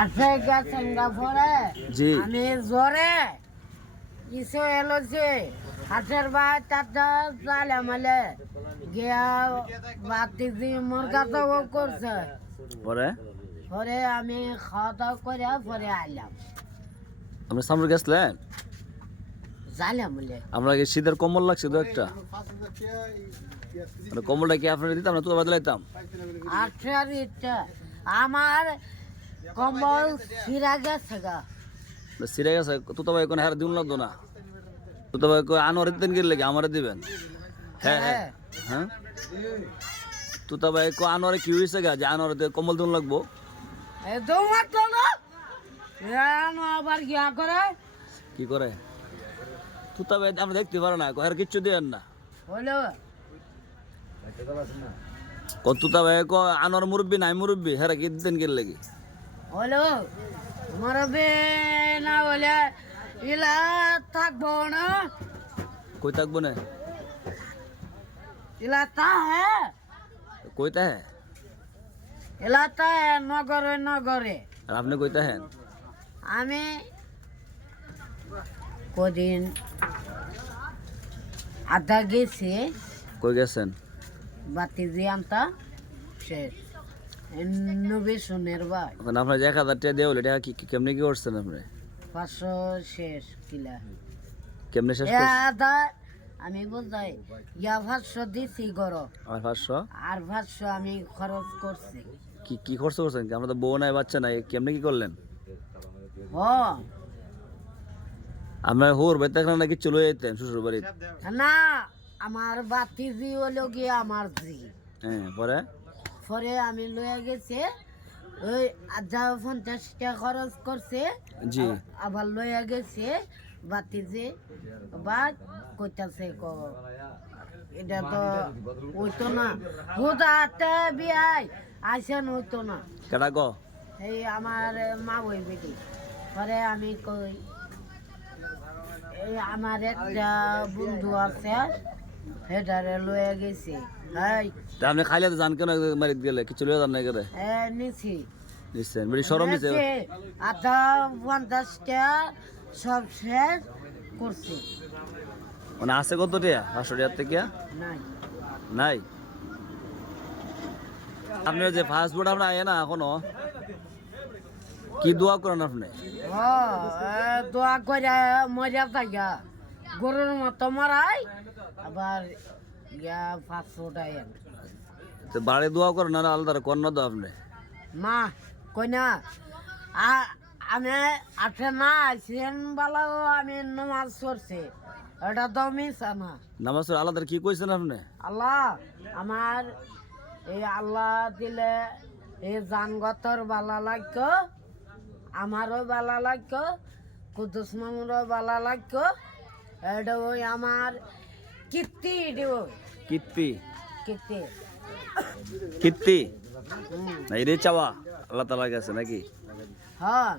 আসে গেছেন গা পরে জি আমি জোরে কিছু এলো যে হাতের বা চারটা চালে মালে গিয়া বাতি দিয়ে মুরগা তো করছে পরে পরে আমি খাওয়া দাওয়া করে পরে আইলাম আপনি সামনে গেছিলেন জাইলাম বলে আমরা কি শীতের কম্বল লাগছে তো একটা মানে কম্বলটা কি আপনারা দিতাম না তো বদলাইতাম আঠার ইটা আমার কম্বল ছিঁড়া গেছে গা সিরে গেছে তো ভাই কোনো হার দিন লাগতো না তো ভাই আনোয়ার দিতেন গেলে কি আমারে দিবেন হ্যাঁ হ্যাঁ হ্যাঁ তো ভাই আনোয়ারে কি হয়েছে গা যে আনোয়ার কম্বল দিন লাগবো দৌড় তো না আবার গিয়া করে কি করে তুতা ভাই আমরা দেখতে পারো না আর কিচ্ছু দেন না হলো তুতা ভাই আনোয়ার মুরব্বী নাই মুরব্বী হ্যাঁ কি দিতেন গেলে কি হলো মরবে না বলে ইলা থাকবো না কই থাকবো না ইলা তা হ্যাঁ কইতা হ্যাঁ ইলা তা নগরে নগরে আর আপনি কইতা হ্যাঁ আমি কদিন আধা গেছি কই গেছেন বাতি দিয়ে আনতা শেষ নবী শুনের ভাই এখন আপনার 1000 টাকা দেওয়া হলো এটা কেমনি কি করছেন আপনি 500 শেষ কিলা কেমনে শেষ করছেন আধা আমি বলতাই ইয়া 500 দিছি গরো আর 500 আর 500 আমি খরচ করছি কি খরচ করছেন আমরা তো বউ নাই বাচ্চা নাই কেমনে কি করলেন ও আমরা হোর বেতে নাকি চলে যেতেন শ্বশুর বাড়ি না আমার বাতি জি হলো গিয়ে আমার জি হ্যাঁ পরে পরে আমি লয়ে গেছে ওই আধা 50 টাকা খরচ করছে জি আবার লয়ে গেছে বাতি জি বাদ কইতাছে ক এটা তো হইতো না হুদাতে বিয়াই আইসেন হইতো না কেডা গো এই আমার মা বই বেটি পরে আমি কই এই আমার একটা বন্ধু আছে হেটারে লয়ে গেছে এই তা আপনি খাইলে তো জান কেন মারিত গেলে কিছু লয়ে যান না করে নিছি নিশ্চয় বেশি সরম নিছে আধা 50 টাকা সব শেষ করছি মানে আছে কত টাকা 500 টাকা থেকে নাই নাই আপনি যে ফাস্টফুড আমরা আয় না এখনো কি দোয়া করেন আপনি ও দোয়া করে মজা থাকা গরুর মতো মারাই আবার ইয়া 500 টাকা তো বাড়ি দোয়া করেন না আলাদা কন্যা দো আপনি মা কই না আমি আঠে না আইসেন বালাও আমি নামাজ পড়ছি এটা তো মিশা না নামাজ পড়ে আলাদা কি কইছেন আপনি আল্লাহ আমার এই আল্লাহ দিলে এই জানগতর বালা লাগতো আমারও বালা লাগতো কুদ্দুস মামুরও বালা লাগতো এটা ওই আমার কীর্তি দেব কিত্তি কীর্তি কিত্তি না এটাই চাওয়া আল্লাহ তালার কাছে নাকি হ্যাঁ